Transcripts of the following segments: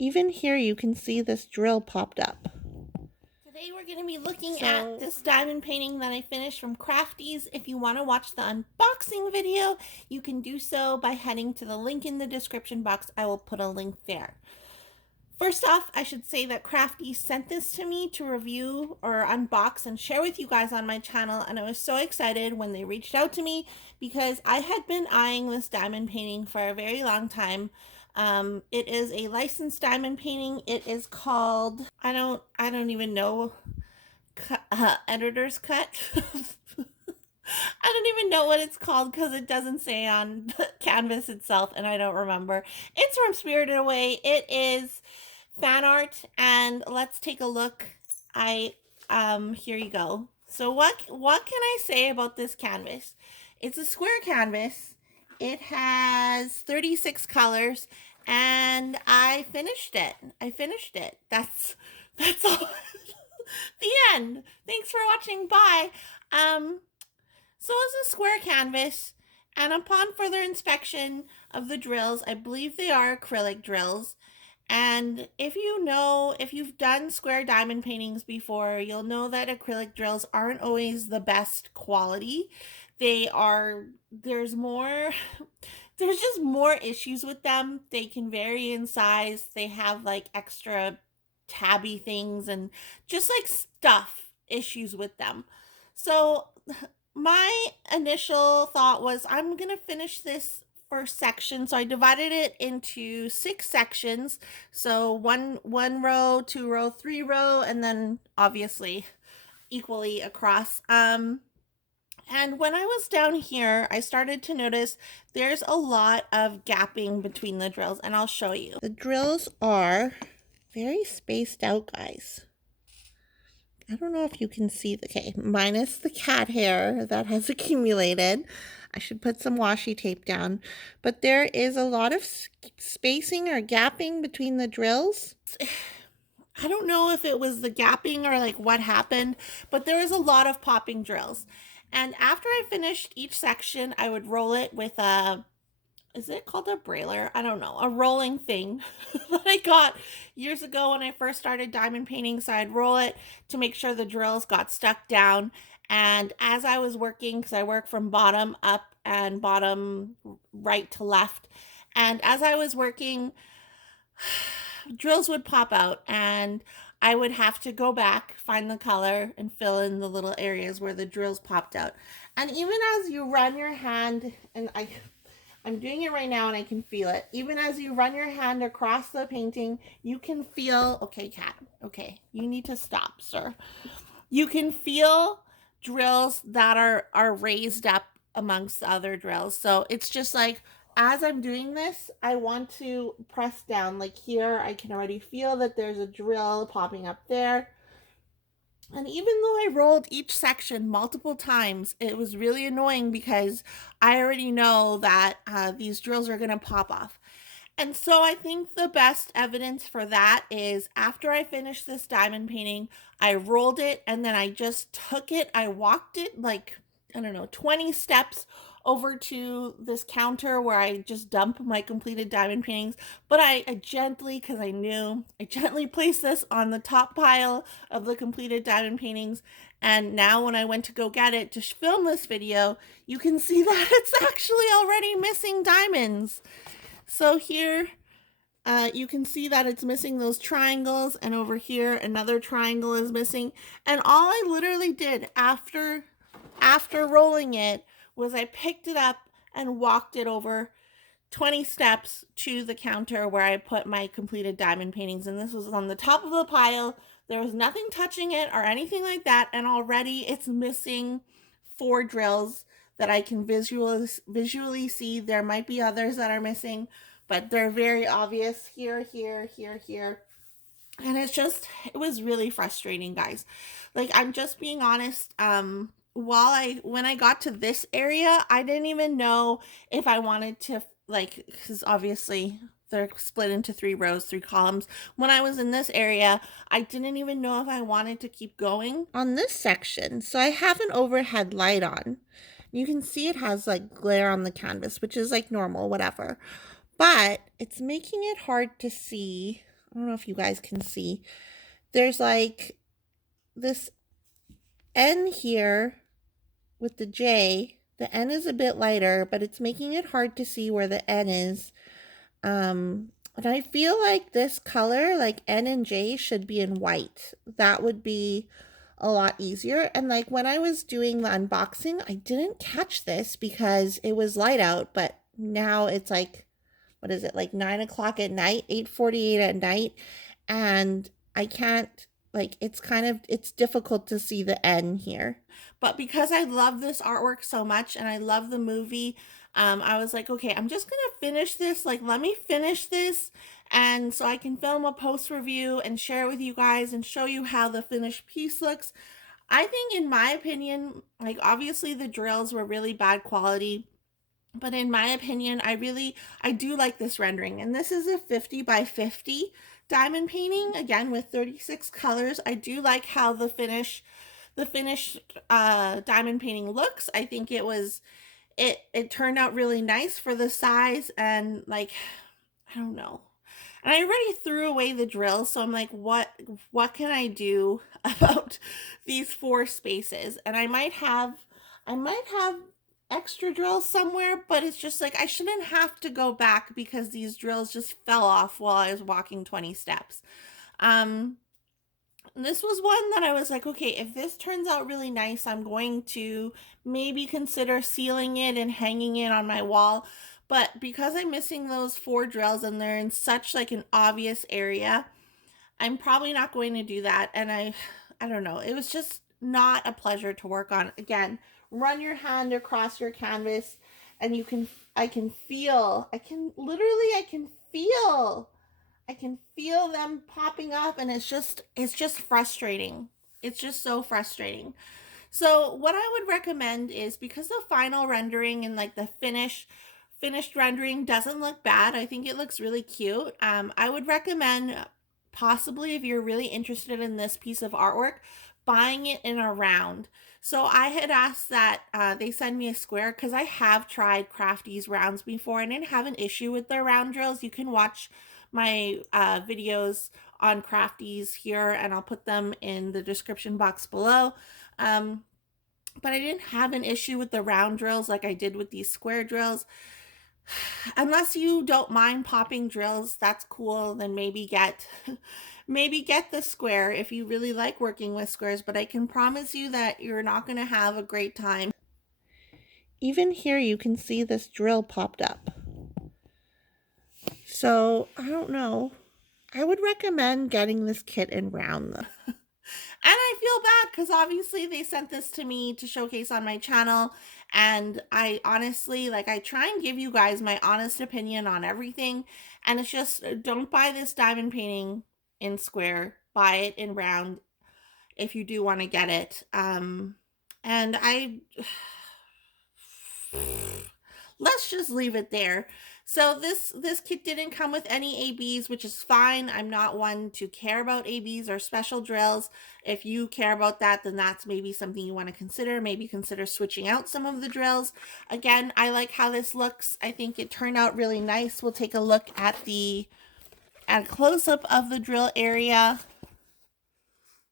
even here you can see this drill popped up. Today we're going to be looking at this diamond painting that I finished from Crafties. If you want to watch the unboxing video, you can do so by heading to the link in the description box. I will put a link there. First off, I should say that Crafties sent this to me to review or unbox and share with you guys on my channel, and I was so excited when they reached out to me because I had been eyeing this diamond painting for a very long time. It is a licensed diamond painting. It is called, I don't even know, editor's cut. I don't even know what it's called because it doesn't say on the canvas itself, and I don't remember. It's from Spirited Away. It is fan art, and let's take a look. Here you go. So what can I say about this canvas? It's a square canvas. It has 36 colors, and I finished it. That's all. The end. Thanks for watching. Bye. So it's a square canvas, and upon further inspection of the drills, I believe they are acrylic drills. And if you've done square diamond paintings before, you'll know that acrylic drills aren't always the best quality. There's just more issues with them. They can vary in size. They have like extra tabby things and just like stuff issues with them. So my initial thought was I'm going to finish this first section. So I divided it into 6 sections. So one row, 2 row, 3 row, and then obviously equally across. And when I was down here, I started to notice there's a lot of gapping between the drills, and I'll show you. The drills are very spaced out, guys. I don't know if you can see okay, minus the cat hair that has accumulated. I should put some washi tape down, but there is a lot of spacing or gapping between the drills. I don't know if it was the gapping or like what happened, but there was a lot of popping drills. And after I finished each section, I would roll it with is it called a brailer? I don't know, a rolling thing that I got years ago when I first started diamond painting. So I'd roll it to make sure the drills got stuck down. And as I was working, because I work from bottom up and bottom right to left, and as I was working, drills would pop out, and I would have to go back, find the color, and fill in the little areas where the drills popped out. And even as you run your hand, and I'm doing it right now and I can feel it. Even as you run your hand across the painting, you can feel, okay, cat, okay, you need to stop, sir. You can feel drills that are raised up amongst the other drills. So it's just like, as I'm doing this, I want to press down. Like here, I can already feel that there's a drill popping up there. And even though I rolled each section multiple times, it was really annoying because I already know that these drills are going to pop off. And so I think the best evidence for that is after I finished this diamond painting, I rolled it and then I just took it. I walked it like, I don't know, 20 steps over to this counter where I just dump my completed diamond paintings. But I gently, because I knew, I gently placed this on the top pile of the completed diamond paintings. And now when I went to go get it to film this video, you can see that it's actually already missing diamonds. So here you can see that it's missing those triangles, and over here another triangle is missing. And all I literally did after rolling it was I picked it up and walked it over 20 steps to the counter where I put my completed diamond paintings, and this was on the top of the pile. There was nothing touching it or anything like that, and already it's missing 4 drills that I can visually see. There might be others that are missing, but they're very obvious here, here, here, here. And it was really frustrating, guys. Like, I'm just being honest. When I got to this area, I didn't even know if I wanted to, like, because obviously they're split into 3 rows, 3 columns. When I was in this area, I didn't even know if I wanted to keep going on this section. So I have an overhead light on. You can see it has like glare on the canvas, which is like normal, whatever. But it's making it hard to see I don't know if you guys can see. There's like this N here with the J. The N is a bit lighter, but it's making it hard to see where the N is. And I feel like this color, like N and J, should be in white. That would be a lot easier. And like when I was doing the unboxing, I didn't catch this because it was light out, but now it's like, what is it, like 9 o'clock at night, 8:48 at night, and I can't, like, it's difficult to see the N here. But because I love this artwork so much and I love the movie, I was like, okay, I'm just gonna finish this. Like, let me finish this, and so I can film a post review and share it with you guys and show you how the finished piece looks. I think, in my opinion, like obviously the drills were really bad quality, but in my opinion, I do like this rendering. And this is a 50 by 50 diamond painting, again with 36 colors. I do like how the finished diamond painting looks. I think it turned out really nice for the size, and like, I don't know. And I already threw away the drill, so I'm like, what can I do about these four spaces? And I might have extra drills somewhere, but it's just like I shouldn't have to go back because these drills just fell off while I was walking 20 steps. Um this was one that I was like, okay, if this turns out really nice, I'm going to maybe consider sealing it and hanging it on my wall. But because I'm missing those four drills and they're in such like an obvious area, I'm probably not going to do that. And I don't know. It was just not a pleasure to work on. Again, run your hand across your canvas and I can feel them popping up, and it's just frustrating. It's just so frustrating. So what I would recommend is, because the final rendering and like the finished rendering doesn't look bad. I think it looks really cute. I would recommend, possibly if you're really interested in this piece of artwork, buying it in a round. So I had asked that they send me a square, because I have tried Crafty's rounds before and didn't have an issue with their round drills. You can watch my videos on Crafty's here, and I'll put them in the description box below. Um, but I didn't have an issue with the round drills like I did with these square drills. Unless you don't mind popping drills, that's cool. Then maybe get maybe get the square if you really like working with squares, but I can promise you that you're not going to have a great time. Even here you can see this drill popped up. So, I don't know. I would recommend getting this kit in round though. And I feel bad because obviously they sent this to me to showcase on my channel. And I honestly, like, I try and give you guys my honest opinion on everything. And it's just, don't buy this diamond painting in square, buy it in round if you do want to get it. And let's just leave it there. So this kit didn't come with any ABs, which is fine. I'm not one to care about ABs or special drills. If you care about that, then that's maybe something you want to consider. Maybe consider switching out some of the drills. Again, I like how this looks. I think it turned out really nice. We'll take a look at a close-up of the drill area.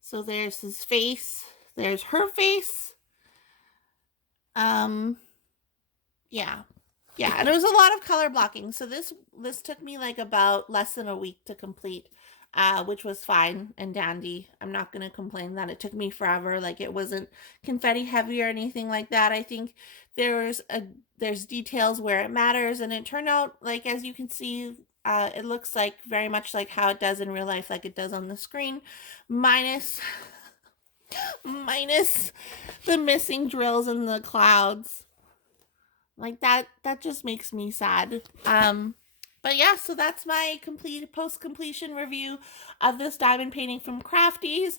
So there's his face. There's her face. Yeah. Yeah, and there was a lot of color blocking. So this took me like about less than a week to complete, which was fine and dandy. I'm not gonna complain that it took me forever. Like, it wasn't confetti heavy or anything like that. I think there's details where it matters, and it turned out, like, as you can see, it looks like very much like how it does in real life, like it does on the screen, minus minus the missing drills in the clouds. Like, that just makes me sad. But yeah, so that's my complete post completion review of this diamond painting from Crafties.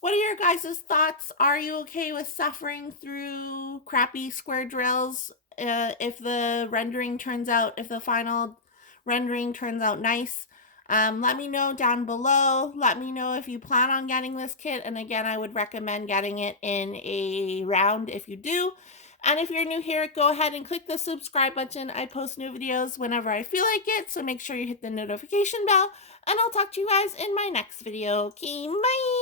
What are your guys' thoughts? Are you okay with suffering through crappy square drills if the final rendering turns out nice? Let me know down below. Let me know if you plan on getting this kit. And again, I would recommend getting it in a round if you do. And if you're new here, go ahead and click the subscribe button. I post new videos whenever I feel like it, so make sure you hit the notification bell. And I'll talk to you guys in my next video. Okay, bye!